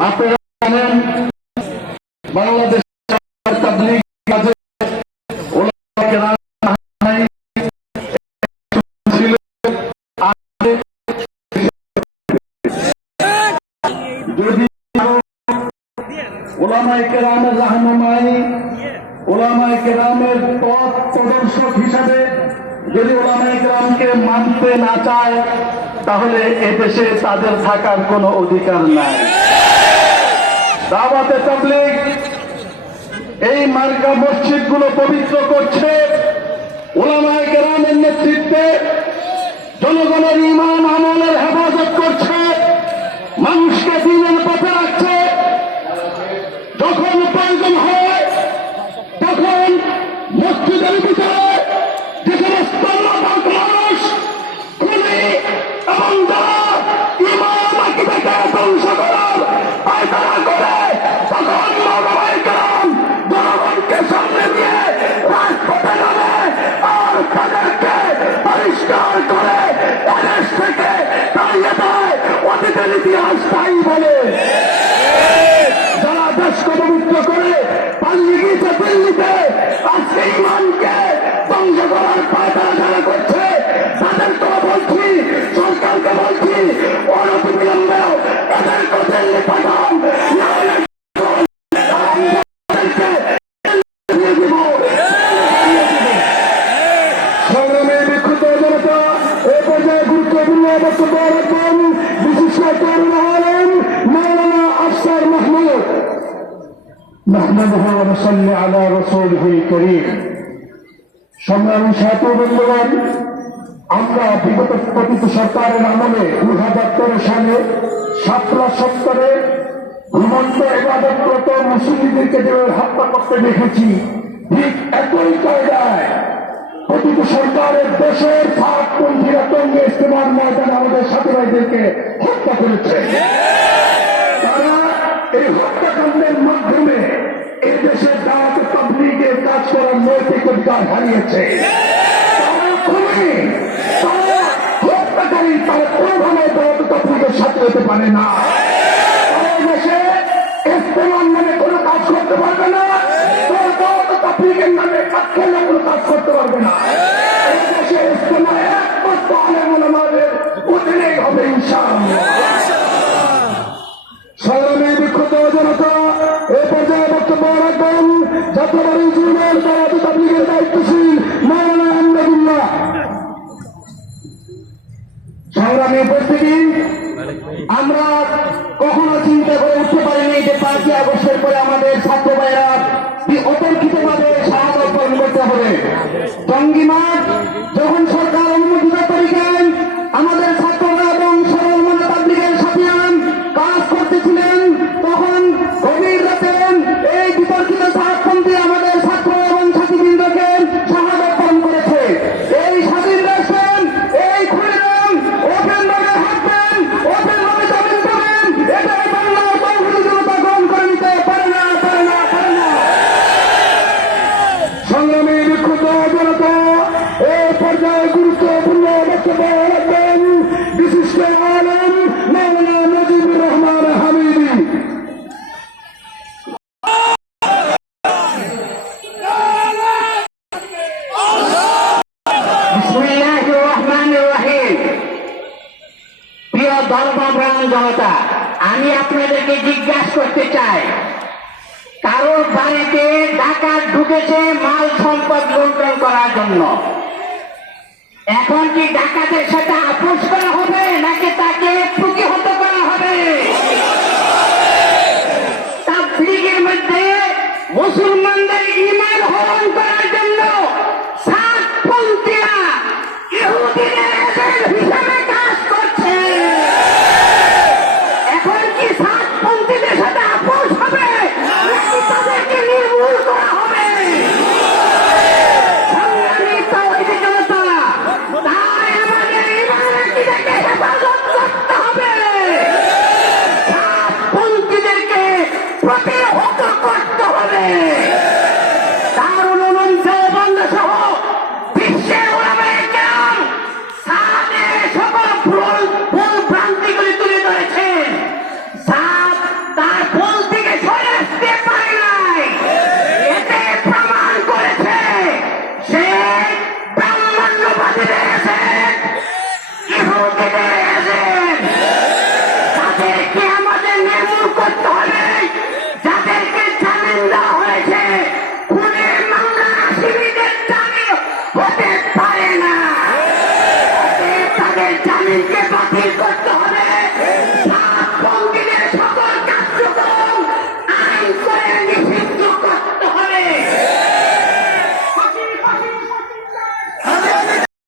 আপনারা জানেন বাংলাদেশ পথ প্রদর্শক হিসাবে যদি ওলামাই কেরামকে মানতে না চায় তাহলে এদেশে তাদের থাকার কোনো অধিকার নাই। দাওয়াতে তাবলিগ। এই মার্কা মসজিদগুলো পবিত্র করছে ওলামায় গ্রামের নেতৃত্বে। জনগণের ইমান আমলের হেফাজত করছে। মানুষকে দিনের পথে রাখছে। পরিষ্কার এদেশ থেকে তাড়িয়ে দেয় অতীতের ইতিহাস তাই বলে যারা দেশকে পবিত্র করে পালিয়ে গিয়েছে দিল্লিতে আজকে ইমানকে ধ্বংস করার পায়তারা যারা করছে তাদেরকে বলছি সরকারকে বলছি অনতি বিলম্বে তাদেরকে দিল্লি পাঠান نحمده ونصلي على رسوله الكريم সংগ্রামী সাথী বন্ধুগণ আমরা বিগত পতিত সরকারের আমলে দুই হাজার তেরো সালে সাতরা সত্তরে ঘুমন্ত এবাদতরত মুসলিমদেরকে যেভাবে হত্যা করতে দেখেছি ঠিক একই কায়দায় পতিত সরকারের দেশের ভারতপন্থীরা টঙ্গে ইস্তেমার ময়দানে আমাদের সাথী ভাইদেরকে হত্যা করেছে তারা এই হত্যাকাণ্ডের মাধ্যমে এই দেশের দাওয়াতে তাবলিগের কাজ করার নৈতিক অধিকার হারিয়েছে। হত্যাকারী, তারা কোনোভাবে দাওয়াতে সাথে হতে পারে না। দেশে কোনো কাজ করতে পারবে না। কোনো কাজ করতে পারবে না। দেশে হবে ইনশাআল্লাহ। উপস্থিতি, আমরা কখনো চিন্তা করে উঠতে পারিনি যে পাঁচই আগস্টের পরে আমাদের ছাত্র ভাইরা অতর্কিত ভাবে শাহাদত বরণ করতে হবে। জঙ্গি আমি আপনাদেরকে জিজ্ঞাসা করতে চাই কারোর বাড়িতে ডাকাত ঢুকেছে মাল সম্পদ লুণ্ঠন করার জন্য? এখন কি ডাকাতের সাথে আপোষ করা হবে, নাকি তাকে প্রতিহত করা হবে? তাবলিগের মধ্যে মুসলমানদের ইমান হরণ করার জন্য সাতপন্থীরা জামিনকে বাতিল